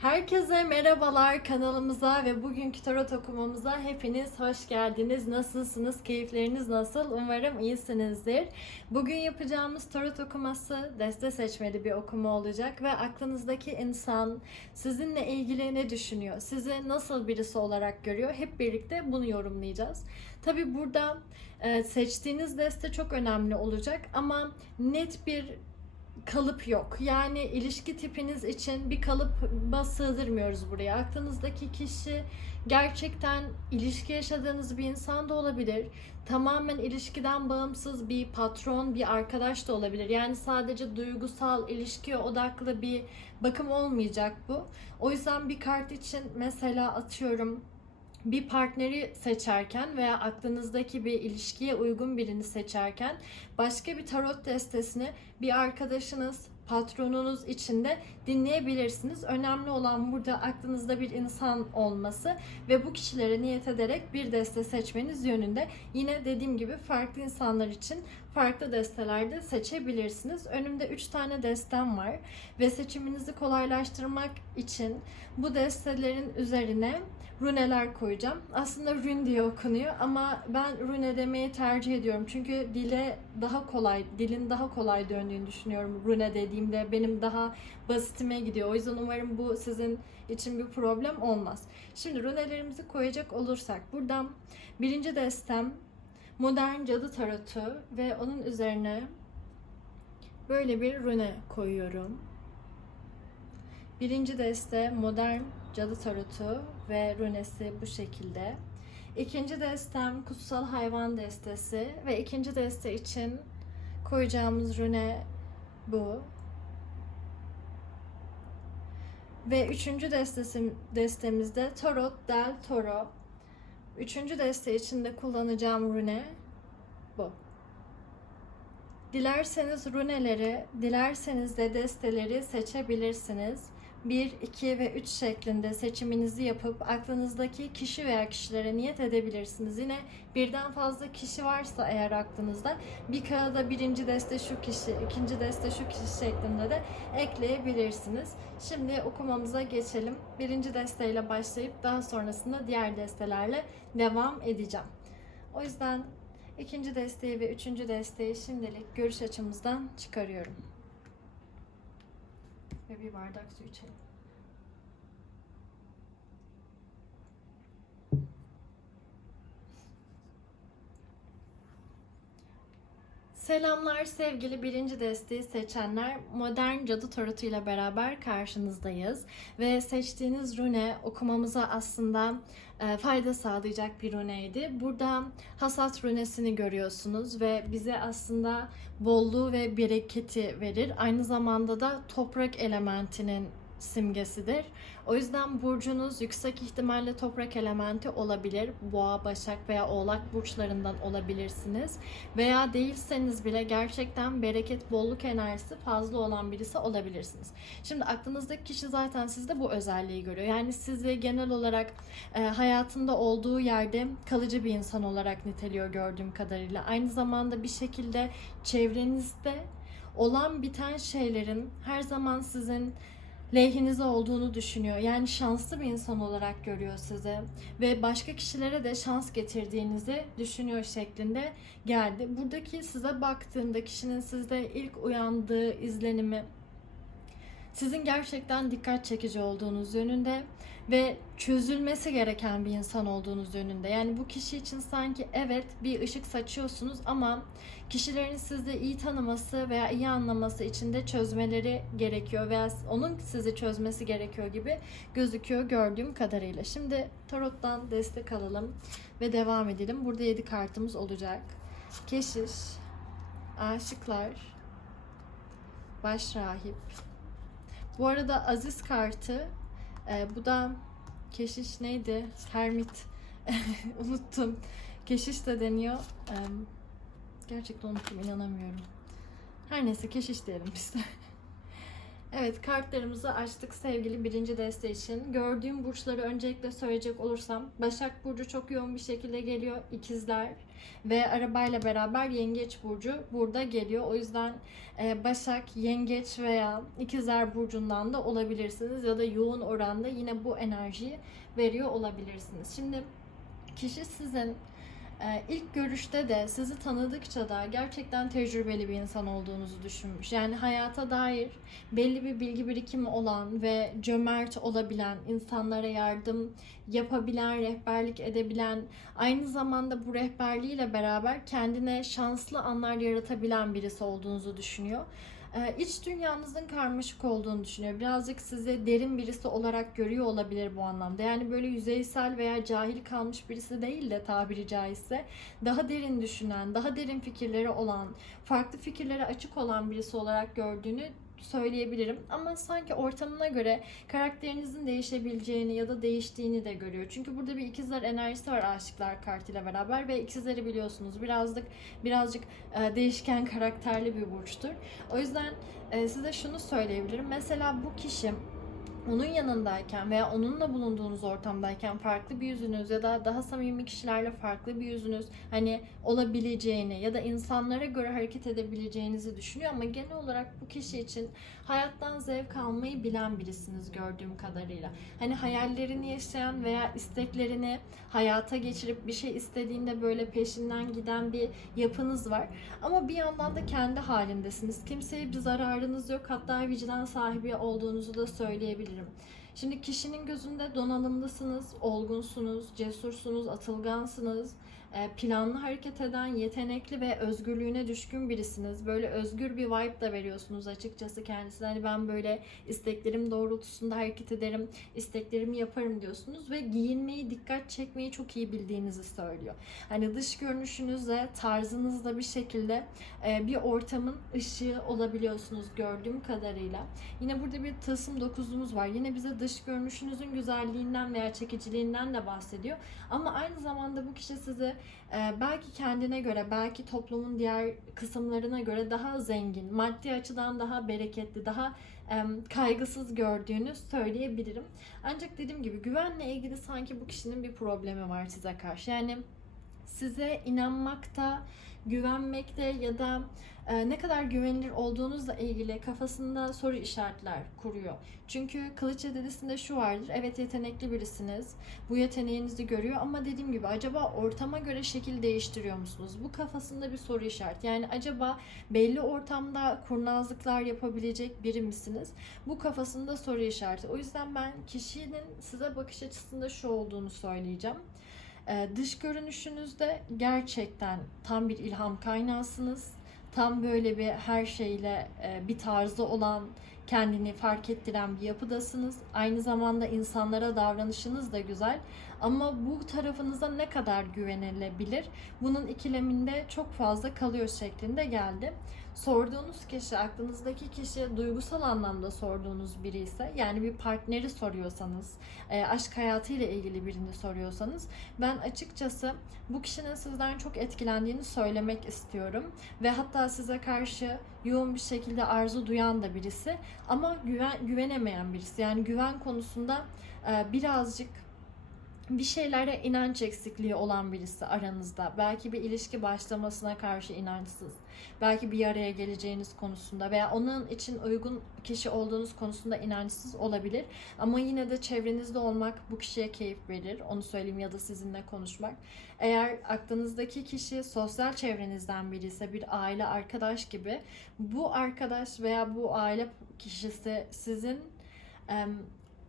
Herkese merhabalar kanalımıza ve bugünkü tarot okumamıza hepiniz hoş geldiniz. Nasılsınız? Keyifleriniz nasıl? Umarım iyisinizdir. Bugün yapacağımız tarot okuması deste seçmeli bir okuma olacak ve aklınızdaki insan sizinle ilgili ne düşünüyor? Sizi nasıl birisi olarak görüyor? Hep birlikte bunu yorumlayacağız. Tabi burada e, seçtiğiniz deste çok önemli olacak ama net bir kalıp yok. Yani ilişki tipiniz için bir kalıba sığdırmıyoruz buraya. Aklınızdaki kişi gerçekten ilişki yaşadığınız bir insan da olabilir. Tamamen ilişkiden bağımsız bir patron, bir arkadaş da olabilir. Yani sadece duygusal, ilişkiye odaklı bir bakım olmayacak bu. O yüzden bir kart için mesela atıyorum bir partneri seçerken veya aklınızdaki bir ilişkiye uygun birini seçerken başka bir tarot destesini bir arkadaşınız, patronunuz için de dinleyebilirsiniz. Önemli olan burada aklınızda bir insan olması ve bu kişilere niyet ederek bir deste seçmeniz yönünde. Yine dediğim gibi farklı insanlar için farklı destelerde seçebilirsiniz. Önümde 3 tane destem var ve seçiminizi kolaylaştırmak için bu destelerin üzerine runeler koyacağım. Aslında rune diye okunuyor ama ben rune demeyi tercih ediyorum. Çünkü dile daha kolay, dilin daha kolay döndüğünü düşünüyorum. Rune dediğimde benim daha basitime gidiyor. O yüzden umarım bu sizin için bir problem olmaz. Şimdi runelerimizi koyacak olursak buradan birinci destem modern cadı tarotu ve onun üzerine böyle bir rune koyuyorum. Birinci deste modern cadı tarotu ve runesi bu şekilde. İkinci destem kutsal hayvan destesi ve ikinci deste için koyacağımız rune bu. Ve üçüncü destesi, destemizde Tarot del Toro. Üçüncü deste için de kullanacağım rune bu. Dilerseniz runeleri, dilerseniz de desteleri seçebilirsiniz. 1, 2 ve 3 şeklinde seçiminizi yapıp aklınızdaki kişi veya kişilere niyet edebilirsiniz. Yine birden fazla kişi varsa eğer aklınızda bir kağıda birinci deste şu kişi, ikinci deste şu kişi şeklinde de ekleyebilirsiniz. Şimdi okumamıza geçelim. Birinci desteyle başlayıp daha sonrasında diğer destelerle devam edeceğim. O yüzden ikinci desteği ve üçüncü desteği şimdilik görüş açımızdan çıkarıyorum. Ve bir bardak su içelim. Selamlar sevgili birinci desteği seçenler. Modern Cadı Tarotu ile beraber karşınızdayız. Ve seçtiğiniz rune okumamıza aslında e, fayda sağlayacak bir runeydi. Burada hasat runesini görüyorsunuz ve bize aslında bolluğu ve bereketi verir. Aynı zamanda da toprak elementinin simgesidir. O yüzden burcunuz yüksek ihtimalle toprak elementi olabilir. Boğa, Başak veya Oğlak burçlarından olabilirsiniz. Veya değilseniz bile gerçekten bereket, bolluk enerjisi fazla olan birisi olabilirsiniz. Şimdi aklınızdaki kişi zaten sizde bu özelliği görüyor. Yani sizi genel olarak e, hayatında olduğu yerde kalıcı bir insan olarak niteliyor gördüğüm kadarıyla. Aynı zamanda bir şekilde çevrenizde olan biten şeylerin her zaman sizin lehinize olduğunu düşünüyor. Yani şanslı bir insan olarak görüyor sizi ve başka kişilere de şans getirdiğinizi düşünüyor şeklinde geldi. Buradaki size baktığında kişinin sizde ilk uyandığı izlenimi sizin gerçekten dikkat çekici olduğunuz yönünde ve çözülmesi gereken bir insan olduğunuz yönünde. Yani bu kişi için sanki evet bir ışık saçıyorsunuz ama kişilerin sizi iyi tanıması veya iyi anlaması için de çözmeleri gerekiyor veya onun sizi çözmesi gerekiyor gibi gözüküyor gördüğüm kadarıyla. Şimdi tarottan destek alalım ve devam edelim. Burada 7 kartımız olacak. Keşiş, aşıklar, baş rahip, bu arada Aziz kartı. e, bu da keşiş neydi? Hermit. Unuttum. Keşiş de deniyor. E, gerçekten unuttum inanamıyorum. Her neyse keşiş diyelim biz de. Evet kartlarımızı açtık sevgili birinci deste için. Gördüğüm burçları öncelikle söyleyecek olursam Başak Burcu çok yoğun bir şekilde geliyor. İkizler ve arabayla beraber Yengeç Burcu burada geliyor. O yüzden e, Başak, Yengeç veya İkizler Burcu'ndan da olabilirsiniz. Ya da yoğun oranda yine bu enerjiyi veriyor olabilirsiniz. Şimdi kişi sizin ilk görüşte de sizi tanıdıkça da gerçekten tecrübeli bir insan olduğunuzu düşünmüş. Yani hayata dair belli bir bilgi birikimi olan ve cömert olabilen, insanlara yardım yapabilen, rehberlik edebilen, aynı zamanda bu rehberliğiyle beraber kendine şanslı anlar yaratabilen birisi olduğunuzu düşünüyor. Ee, iç dünyanızın karmaşık olduğunu düşünüyor. Birazcık sizi derin birisi olarak görüyor olabilir bu anlamda. Yani böyle yüzeysel veya cahil kalmış birisi değil de tabiri caizse daha derin düşünen, daha derin fikirleri olan, farklı fikirlere açık olan birisi olarak gördüğünü söyleyebilirim. Ama sanki ortamına göre karakterinizin değişebileceğini ya da değiştiğini de görüyor. Çünkü burada bir ikizler enerjisi var aşıklar kartıyla beraber ve ikizleri biliyorsunuz birazcık birazcık e, değişken karakterli bir burçtur. O yüzden e, size şunu söyleyebilirim. Mesela bu kişi onun yanındayken veya onunla bulunduğunuz ortamdayken farklı bir yüzünüz ya da daha samimi kişilerle farklı bir yüzünüz hani olabileceğini ya da insanlara göre hareket edebileceğinizi düşünüyor ama genel olarak bu kişi için hayattan zevk almayı bilen birisiniz gördüğüm kadarıyla. Hani hayallerini yaşayan veya isteklerini hayata geçirip bir şey istediğinde böyle peşinden giden bir yapınız var. Ama bir yandan da kendi halindesiniz. Kimseye bir zararınız yok. Hatta vicdan sahibi olduğunuzu da söyleyebilirim. Şimdi kişinin gözünde donanımlısınız, olgunsunuz, cesursunuz, atılgansınız planlı hareket eden, yetenekli ve özgürlüğüne düşkün birisiniz. Böyle özgür bir vibe da veriyorsunuz açıkçası kendisine. Hani ben böyle isteklerim doğrultusunda hareket ederim, isteklerimi yaparım diyorsunuz ve giyinmeyi, dikkat çekmeyi çok iyi bildiğinizi söylüyor. Hani dış görünüşünüzle, tarzınızla bir şekilde e, bir ortamın ışığı olabiliyorsunuz gördüğüm kadarıyla. Yine burada bir tılsım dokuzumuz var. Yine bize dış görünüşünüzün güzelliğinden veya çekiciliğinden de bahsediyor. Ama aynı zamanda bu kişi sizi e, belki kendine göre, belki toplumun diğer kısımlarına göre daha zengin, maddi açıdan daha bereketli, daha e, kaygısız gördüğünü söyleyebilirim. Ancak dediğim gibi güvenle ilgili sanki bu kişinin bir problemi var size karşı. Yani size inanmakta, güvenmekte ya da e, ne kadar güvenilir olduğunuzla ilgili kafasında soru işaretler kuruyor. Çünkü Kılıç Yedilisi'nde şu vardır. Evet yetenekli birisiniz. Bu yeteneğinizi görüyor ama dediğim gibi acaba ortama göre şekil değiştiriyor musunuz? Bu kafasında bir soru işareti. Yani acaba belli ortamda kurnazlıklar yapabilecek biri misiniz? Bu kafasında soru işareti. O yüzden ben kişinin size bakış açısında şu olduğunu söyleyeceğim. Ee, dış görünüşünüzde gerçekten tam bir ilham kaynağısınız. Tam böyle bir her şeyle e, bir tarzı olan, kendini fark ettiren bir yapıdasınız. Aynı zamanda insanlara davranışınız da güzel. Ama bu tarafınıza ne kadar güvenilebilir? Bunun ikileminde çok fazla kalıyor şeklinde geldi. Sorduğunuz kişi, aklınızdaki kişi duygusal anlamda sorduğunuz biri ise yani bir partneri soruyorsanız, e, aşk hayatıyla ilgili birini soruyorsanız ben açıkçası bu kişinin sizden çok etkilendiğini söylemek istiyorum ve hatta size karşı yoğun bir şekilde arzu duyan da birisi ama güven güvenemeyen birisi. Yani güven konusunda e, birazcık bir şeylere inanç eksikliği olan birisi aranızda. Belki bir ilişki başlamasına karşı inançsız. Belki bir araya geleceğiniz konusunda veya onun için uygun kişi olduğunuz konusunda inançsız olabilir. Ama yine de çevrenizde olmak bu kişiye keyif verir. Onu söyleyeyim ya da sizinle konuşmak. Eğer aklınızdaki kişi sosyal çevrenizden biri ise bir aile arkadaş gibi bu arkadaş veya bu aile kişisi sizin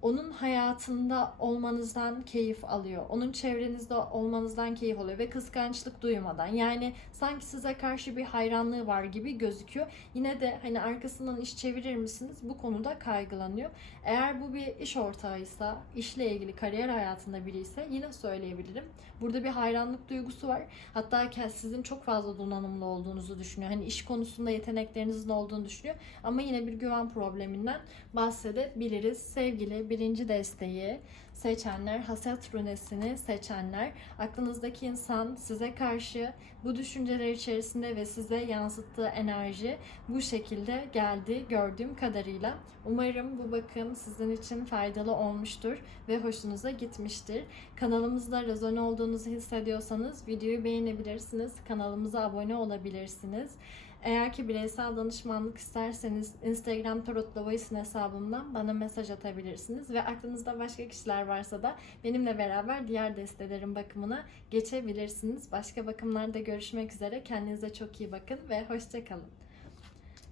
onun hayatında olmanızdan keyif alıyor. Onun çevrenizde olmanızdan keyif alıyor ve kıskançlık duymadan. Yani sanki size karşı bir hayranlığı var gibi gözüküyor. Yine de hani arkasından iş çevirir misiniz? Bu konuda kaygılanıyor. Eğer bu bir iş ortağıysa, işle ilgili kariyer hayatında biri ise yine söyleyebilirim. Burada bir hayranlık duygusu var. Hatta sizin çok fazla donanımlı olduğunuzu düşünüyor. Hani iş konusunda yeteneklerinizin olduğunu düşünüyor. Ama yine bir güven probleminden bahsedebiliriz. Sevgili birinci desteği seçenler, hasat runesini seçenler, aklınızdaki insan size karşı bu düşünceler içerisinde ve size yansıttığı enerji bu şekilde geldi gördüğüm kadarıyla. Umarım bu bakım sizin için faydalı olmuştur ve hoşunuza gitmiştir. Kanalımızda rezone olduğunuzu hissediyorsanız videoyu beğenebilirsiniz, kanalımıza abone olabilirsiniz. Eğer ki bireysel danışmanlık isterseniz Instagram Tarot Lovaisin hesabımdan bana mesaj atabilirsiniz ve aklınızda başka kişiler varsa da benimle beraber diğer destelerin bakımına geçebilirsiniz. Başka bakımlarda görüşmek üzere. Kendinize çok iyi bakın ve hoşça kalın.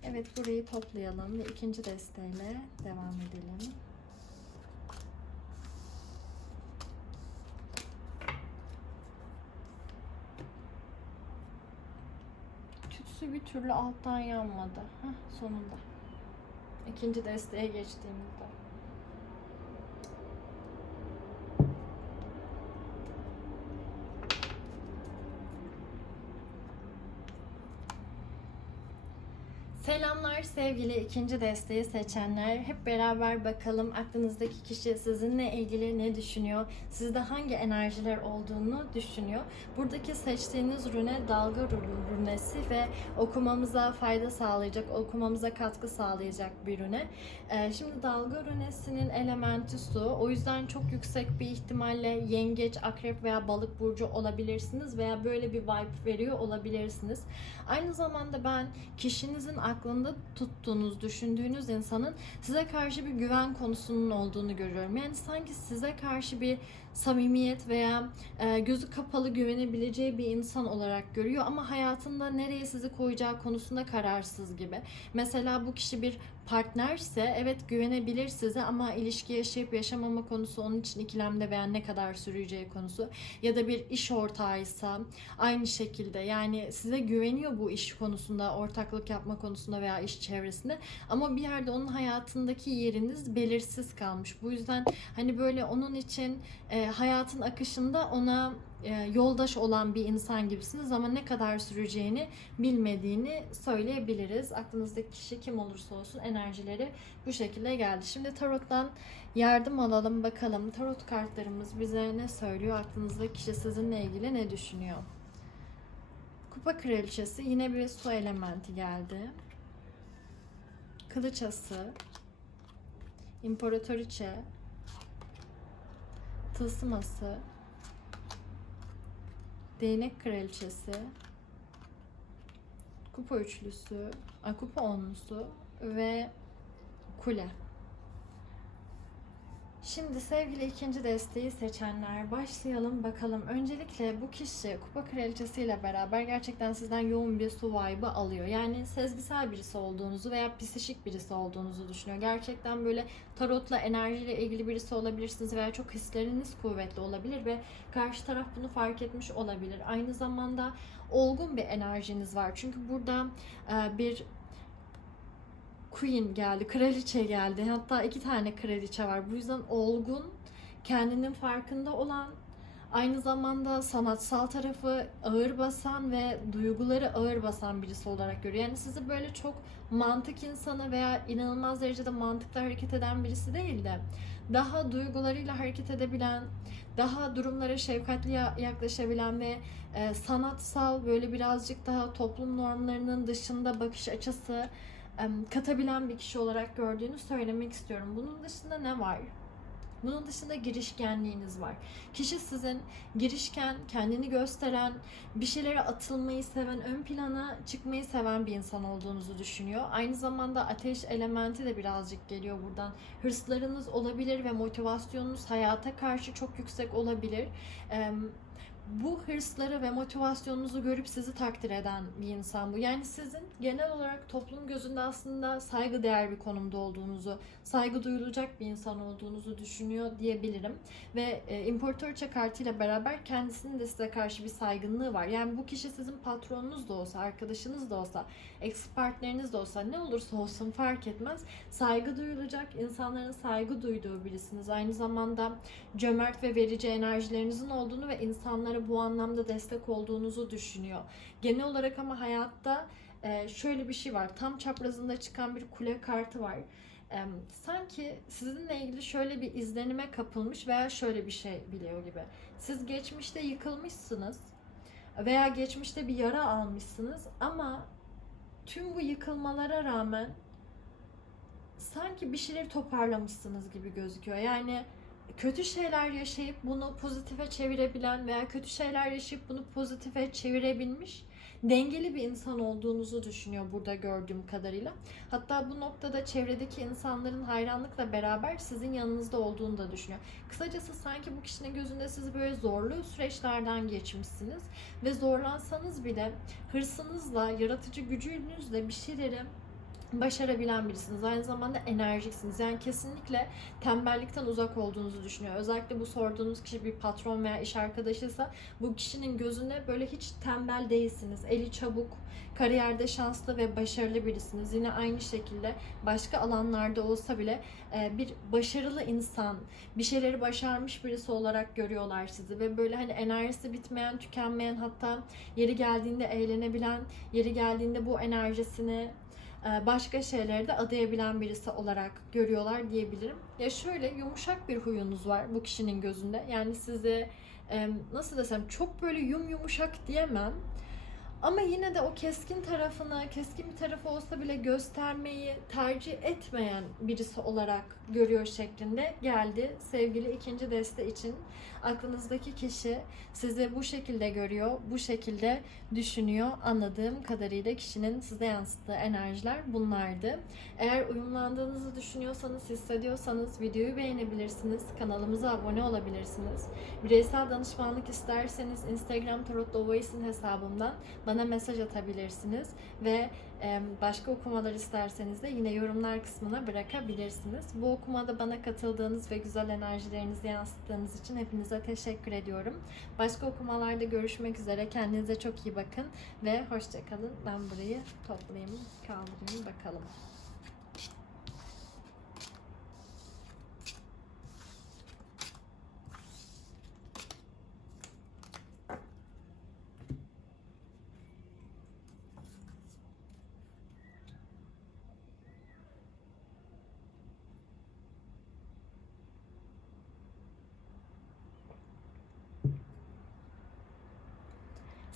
Evet burayı toplayalım ve ikinci desteğiyle devam edelim. Tütsü bir türlü alttan yanmadı. Heh, sonunda. İkinci desteğe geçtiğimizde. Selamlar sevgili ikinci desteği seçenler. Hep beraber bakalım aklınızdaki kişi sizinle ilgili ne düşünüyor? Sizde hangi enerjiler olduğunu düşünüyor. Buradaki seçtiğiniz rune dalga ru- runesi ve okumamıza fayda sağlayacak, okumamıza katkı sağlayacak bir rune. Ee, şimdi dalga runesinin elementi su. O yüzden çok yüksek bir ihtimalle yengeç, akrep veya balık burcu olabilirsiniz veya böyle bir vibe veriyor olabilirsiniz. Aynı zamanda ben kişinizin aklında tuttuğunuz, düşündüğünüz insanın size karşı bir güven konusunun olduğunu görüyorum. Yani sanki size karşı bir samimiyet veya e, gözü kapalı güvenebileceği bir insan olarak görüyor ama hayatında nereye sizi koyacağı konusunda kararsız gibi. Mesela bu kişi bir partnerse evet güvenebilir size ama ilişki yaşayıp yaşamama konusu onun için ikilemde veya ne kadar süreceği konusu ya da bir iş ortağıysa aynı şekilde yani size güveniyor bu iş konusunda ortaklık yapma konusunda veya iş çevresinde ama bir yerde onun hayatındaki yeriniz belirsiz kalmış. Bu yüzden hani böyle onun için e, hayatın akışında ona yoldaş olan bir insan gibisiniz ama ne kadar süreceğini bilmediğini söyleyebiliriz. Aklınızdaki kişi kim olursa olsun enerjileri bu şekilde geldi. Şimdi tarottan yardım alalım bakalım. Tarot kartlarımız bize ne söylüyor? Aklınızdaki kişi sizinle ilgili ne düşünüyor? Kupa kraliçesi yine bir su elementi geldi. Kılıç ası, imparatoriçe, tılsım ası, değnek kraliçesi, kupa üçlüsü, ay, kupa onlusu ve kule. Şimdi sevgili ikinci desteği seçenler başlayalım bakalım. Öncelikle bu kişi kupa kraliçesi ile beraber gerçekten sizden yoğun bir su vibe'ı alıyor. Yani sezgisel birisi olduğunuzu veya psişik birisi olduğunuzu düşünüyor. Gerçekten böyle tarotla enerjiyle ilgili birisi olabilirsiniz veya çok hisleriniz kuvvetli olabilir ve karşı taraf bunu fark etmiş olabilir. Aynı zamanda olgun bir enerjiniz var. Çünkü burada e, bir Queen geldi, kraliçe geldi. Hatta iki tane kraliçe var. Bu yüzden olgun, kendinin farkında olan, aynı zamanda sanatsal tarafı ağır basan ve duyguları ağır basan birisi olarak görüyor. Yani sizi böyle çok mantık insanı veya inanılmaz derecede mantıkla hareket eden birisi değil de daha duygularıyla hareket edebilen, daha durumlara şefkatli ya- yaklaşabilen ve e, sanatsal böyle birazcık daha toplum normlarının dışında bakış açısı katabilen bir kişi olarak gördüğünü söylemek istiyorum. Bunun dışında ne var? Bunun dışında girişkenliğiniz var. Kişi sizin girişken, kendini gösteren, bir şeylere atılmayı seven, ön plana çıkmayı seven bir insan olduğunuzu düşünüyor. Aynı zamanda ateş elementi de birazcık geliyor buradan. Hırslarınız olabilir ve motivasyonunuz hayata karşı çok yüksek olabilir. Em, bu hırsları ve motivasyonunuzu görüp sizi takdir eden bir insan bu. Yani sizin genel olarak toplum gözünde aslında saygı değer bir konumda olduğunuzu, saygı duyulacak bir insan olduğunuzu düşünüyor diyebilirim. Ve e, imparatoriçe kartıyla beraber kendisinin de size karşı bir saygınlığı var. Yani bu kişi sizin patronunuz da olsa, arkadaşınız da olsa, ex partneriniz de olsa ne olursa olsun fark etmez. Saygı duyulacak, insanların saygı duyduğu birisiniz. Aynı zamanda cömert ve verici enerjilerinizin olduğunu ve insanlara bu anlamda destek olduğunuzu düşünüyor. Genel olarak ama hayatta e, şöyle bir şey var. Tam çaprazında çıkan bir kule kartı var. sanki sizinle ilgili şöyle bir izlenime kapılmış veya şöyle bir şey biliyor gibi. Siz geçmişte yıkılmışsınız veya geçmişte bir yara almışsınız ama tüm bu yıkılmalara rağmen sanki bir şeyleri toparlamışsınız gibi gözüküyor. Yani kötü şeyler yaşayıp bunu pozitife çevirebilen veya kötü şeyler yaşayıp bunu pozitife çevirebilmiş dengeli bir insan olduğunuzu düşünüyor burada gördüğüm kadarıyla. Hatta bu noktada çevredeki insanların hayranlıkla beraber sizin yanınızda olduğunu da düşünüyor. Kısacası sanki bu kişinin gözünde siz böyle zorlu süreçlerden geçmişsiniz ve zorlansanız bile hırsınızla, yaratıcı gücünüzle bir şeyleri başarabilen birisiniz. Aynı zamanda enerjiksiniz. Yani kesinlikle tembellikten uzak olduğunuzu düşünüyor. Özellikle bu sorduğunuz kişi bir patron veya iş arkadaşıysa bu kişinin gözünde böyle hiç tembel değilsiniz. Eli çabuk, kariyerde şanslı ve başarılı birisiniz. Yine aynı şekilde başka alanlarda olsa bile e, bir başarılı insan, bir şeyleri başarmış birisi olarak görüyorlar sizi ve böyle hani enerjisi bitmeyen, tükenmeyen hatta yeri geldiğinde eğlenebilen, yeri geldiğinde bu enerjisini başka şeylere de adayabilen birisi olarak görüyorlar diyebilirim. Ya şöyle yumuşak bir huyunuz var bu kişinin gözünde. Yani sizi e, nasıl desem çok böyle yum yumuşak diyemem. Ama yine de o keskin tarafını, keskin bir tarafı olsa bile göstermeyi tercih etmeyen birisi olarak görüyor şeklinde geldi. Sevgili ikinci deste için aklınızdaki kişi sizi bu şekilde görüyor, bu şekilde düşünüyor. Anladığım kadarıyla kişinin size yansıttığı enerjiler bunlardı. Eğer uyumlandığınızı düşünüyorsanız, hissediyorsanız videoyu beğenebilirsiniz. Kanalımıza abone olabilirsiniz. Bireysel danışmanlık isterseniz Instagram Tarot Dovais'in hesabımdan bana mesaj atabilirsiniz ve başka okumalar isterseniz de yine yorumlar kısmına bırakabilirsiniz. Bu okumada bana katıldığınız ve güzel enerjilerinizi yansıttığınız için hepinize teşekkür ediyorum. Başka okumalarda görüşmek üzere. Kendinize çok iyi bakın ve hoşçakalın. Ben burayı toplayayım, kaldırayım bakalım.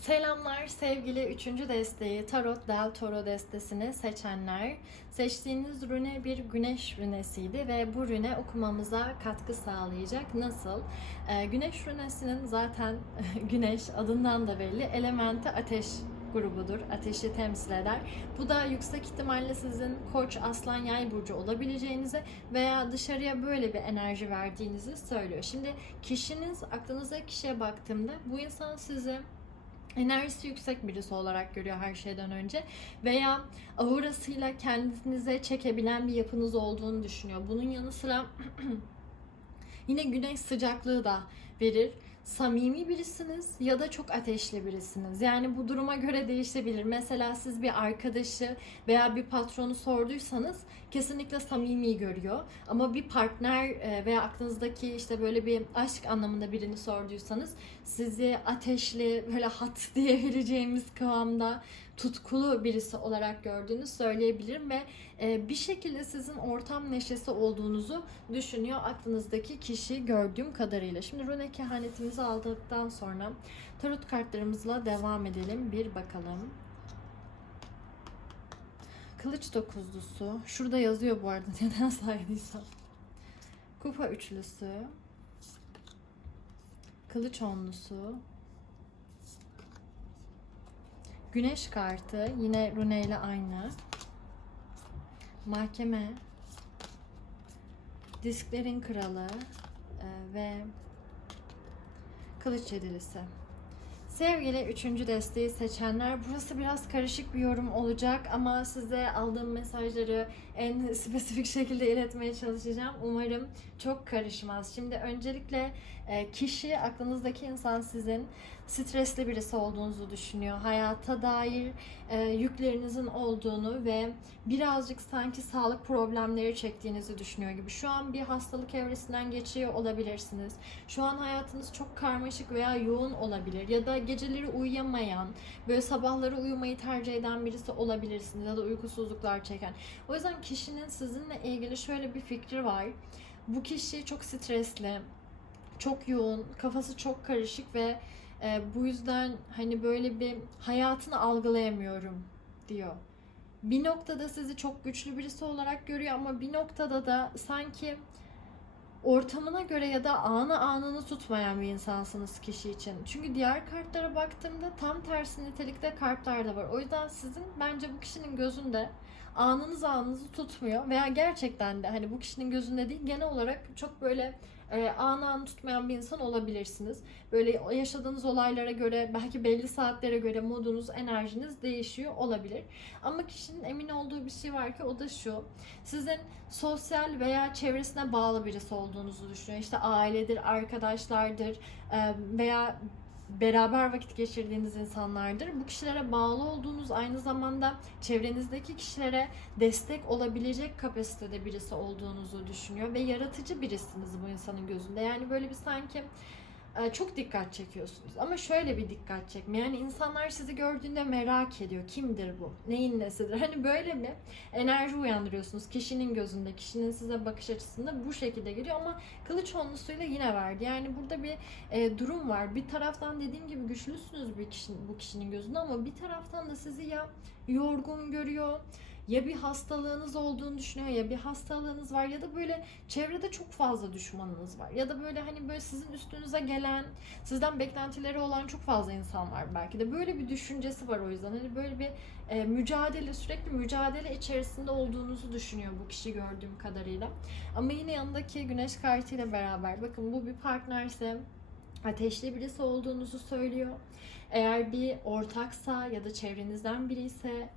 Selamlar sevgili 3. desteği Tarot Del Toro destesini seçenler. Seçtiğiniz rüne bir güneş rünesiydi ve bu rüne okumamıza katkı sağlayacak. Nasıl? Ee, güneş rünesinin zaten güneş adından da belli elementi ateş grubudur. Ateşi temsil eder. Bu da yüksek ihtimalle sizin koç, aslan, yay burcu olabileceğinizi veya dışarıya böyle bir enerji verdiğinizi söylüyor. Şimdi kişiniz, aklınıza kişiye baktığımda bu insan sizi enerjisi yüksek birisi olarak görüyor her şeyden önce veya aurasıyla kendinize çekebilen bir yapınız olduğunu düşünüyor. Bunun yanı sıra yine güneş sıcaklığı da verir. Samimi birisiniz ya da çok ateşli birisiniz. Yani bu duruma göre değişebilir. Mesela siz bir arkadaşı veya bir patronu sorduysanız kesinlikle samimi görüyor. Ama bir partner e, veya aklınızdaki işte böyle bir aşk anlamında birini sorduysanız sizi ateşli böyle hat diyebileceğimiz kıvamda tutkulu birisi olarak gördüğünü söyleyebilirim ve e, bir şekilde sizin ortam neşesi olduğunuzu düşünüyor aklınızdaki kişi gördüğüm kadarıyla. Şimdi rune kehanetimizi aldıktan sonra tarot kartlarımızla devam edelim. Bir bakalım. Kılıç dokuzlusu. Şurada yazıyor bu arada neden saydıysam. Kupa üçlüsü. Kılıç onlusu. Güneş kartı yine rune ile aynı. Mahkeme. Disklerin kralı e, ve kılıç yedilisi. Sevgili üçüncü desteği seçenler, burası biraz karışık bir yorum olacak ama size aldığım mesajları en spesifik şekilde iletmeye çalışacağım. Umarım çok karışmaz. Şimdi öncelikle e, kişi, aklınızdaki insan sizin stresli birisi olduğunuzu düşünüyor. Hayata dair e, yüklerinizin olduğunu ve birazcık sanki sağlık problemleri çektiğinizi düşünüyor gibi. Şu an bir hastalık evresinden geçiyor olabilirsiniz. Şu an hayatınız çok karmaşık veya yoğun olabilir ya da geceleri uyuyamayan, böyle sabahları uyumayı tercih eden birisi olabilirsiniz ya da uykusuzluklar çeken. O yüzden kişinin sizinle ilgili şöyle bir fikri var. Bu kişi çok stresli, çok yoğun, kafası çok karışık ve e, bu yüzden hani böyle bir hayatını algılayamıyorum diyor. Bir noktada sizi çok güçlü birisi olarak görüyor ama bir noktada da sanki ortamına göre ya da anı anını tutmayan bir insansınız kişi için. Çünkü diğer kartlara baktığımda tam tersi nitelikte kartlar da var. O yüzden sizin bence bu kişinin gözünde anınız anınızı tutmuyor veya gerçekten de hani bu kişinin gözünde değil genel olarak çok böyle e, anı anı tutmayan bir insan olabilirsiniz. Böyle yaşadığınız olaylara göre belki belli saatlere göre modunuz, enerjiniz değişiyor olabilir. Ama kişinin emin olduğu bir şey var ki o da şu. Sizin sosyal veya çevresine bağlı birisi olduğunuzu düşünüyor. İşte ailedir, arkadaşlardır e, veya beraber vakit geçirdiğiniz insanlardır. Bu kişilere bağlı olduğunuz aynı zamanda çevrenizdeki kişilere destek olabilecek kapasitede birisi olduğunuzu düşünüyor ve yaratıcı birisiniz bu insanın gözünde. Yani böyle bir sanki çok dikkat çekiyorsunuz. Ama şöyle bir dikkat çekme. Yani insanlar sizi gördüğünde merak ediyor. Kimdir bu? Neyin nesidir? Hani böyle bir enerji uyandırıyorsunuz. Kişinin gözünde, kişinin size bakış açısında bu şekilde geliyor ama kılıç onlusuyla yine verdi. Yani burada bir e, durum var. Bir taraftan dediğim gibi güçlüsünüz bir kişinin, bu kişinin gözünde ama bir taraftan da sizi ya yorgun görüyor ya bir hastalığınız olduğunu düşünüyor ya bir hastalığınız var ya da böyle çevrede çok fazla düşmanınız var. Ya da böyle hani böyle sizin üstünüze gelen sizden beklentileri olan çok fazla insan var belki de. Böyle bir düşüncesi var o yüzden. Hani böyle bir e, mücadele sürekli mücadele içerisinde olduğunuzu düşünüyor bu kişi gördüğüm kadarıyla. Ama yine yanındaki güneş kartıyla beraber bakın bu bir partnerse ateşli birisi olduğunuzu söylüyor. Eğer bir ortaksa ya da çevrenizden biri ise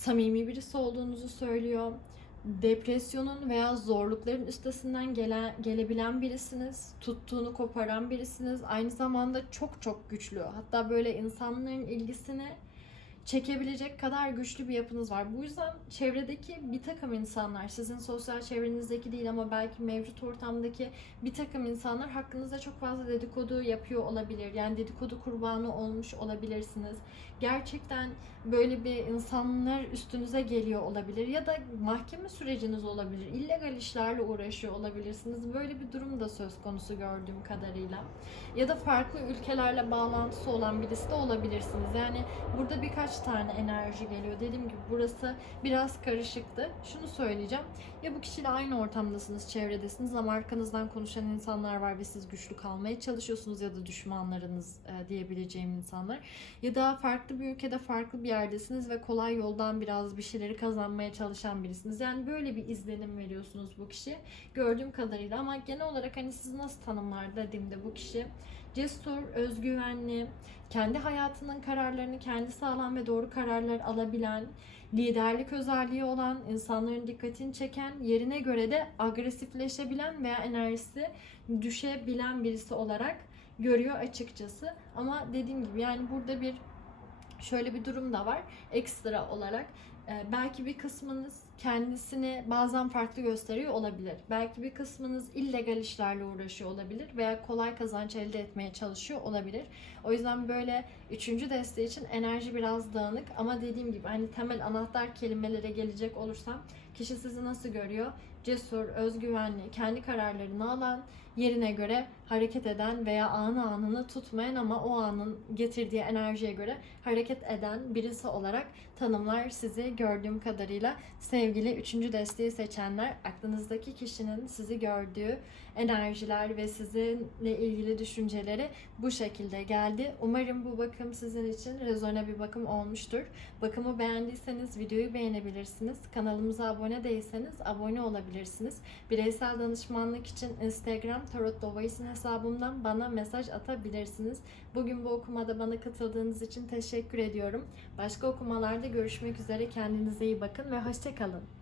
samimi birisi olduğunuzu söylüyor. Depresyonun veya zorlukların üstesinden gele, gelebilen birisiniz. Tuttuğunu koparan birisiniz. Aynı zamanda çok çok güçlü. Hatta böyle insanların ilgisini çekebilecek kadar güçlü bir yapınız var. Bu yüzden çevredeki bir takım insanlar, sizin sosyal çevrenizdeki değil ama belki mevcut ortamdaki bir takım insanlar hakkınızda çok fazla dedikodu yapıyor olabilir. Yani dedikodu kurbanı olmuş olabilirsiniz. Gerçekten böyle bir insanlar üstünüze geliyor olabilir ya da mahkeme süreciniz olabilir. illegal işlerle uğraşıyor olabilirsiniz. Böyle bir durum da söz konusu gördüğüm kadarıyla. Ya da farklı ülkelerle bağlantısı olan birisi de olabilirsiniz. Yani burada birkaç tane enerji geliyor. Dediğim gibi burası biraz karışıktı. Şunu söyleyeceğim. Ya bu kişiyle aynı ortamdasınız, çevredesiniz ama arkanızdan konuşan insanlar var ve siz güçlü kalmaya çalışıyorsunuz ya da düşmanlarınız e, diyebileceğim insanlar. Ya da farklı bir ülkede, farklı bir yerdesiniz ve kolay yoldan biraz bir şeyleri kazanmaya çalışan birisiniz. Yani böyle bir izlenim veriyorsunuz bu kişiye. Gördüğüm kadarıyla ama genel olarak hani siz nasıl tanımlar dediğimde bu kişi cesur, özgüvenli, kendi hayatının kararlarını kendi sağlam ve doğru kararlar alabilen, liderlik özelliği olan, insanların dikkatini çeken, yerine göre de agresifleşebilen veya enerjisi düşebilen birisi olarak görüyor açıkçası. Ama dediğim gibi yani burada bir şöyle bir durum da var. Ekstra olarak belki bir kısmınız kendisini bazen farklı gösteriyor olabilir. Belki bir kısmınız illegal işlerle uğraşıyor olabilir veya kolay kazanç elde etmeye çalışıyor olabilir. O yüzden böyle üçüncü deste için enerji biraz dağınık ama dediğim gibi hani temel anahtar kelimelere gelecek olursam kişi sizi nasıl görüyor? Cesur, özgüvenli, kendi kararlarını alan, yerine göre hareket eden veya anı anını tutmayan ama o anın getirdiği enerjiye göre hareket eden birisi olarak tanımlar sizi gördüğüm kadarıyla. Sevgili üçüncü desteği seçenler aklınızdaki kişinin sizi gördüğü enerjiler ve sizinle ilgili düşünceleri bu şekilde geldi. Umarım bu bakım sizin için rezone bir bakım olmuştur. Bakımı beğendiyseniz videoyu beğenebilirsiniz. Kanalımıza abone değilseniz abone olabilirsiniz. Bireysel danışmanlık için Instagram Tarot Dovais'in hesabımdan bana mesaj atabilirsiniz. Bugün bu okumada bana katıldığınız için teşekkür ediyorum. Başka okumalarda görüşmek üzere. Kendinize iyi bakın ve hoşçakalın.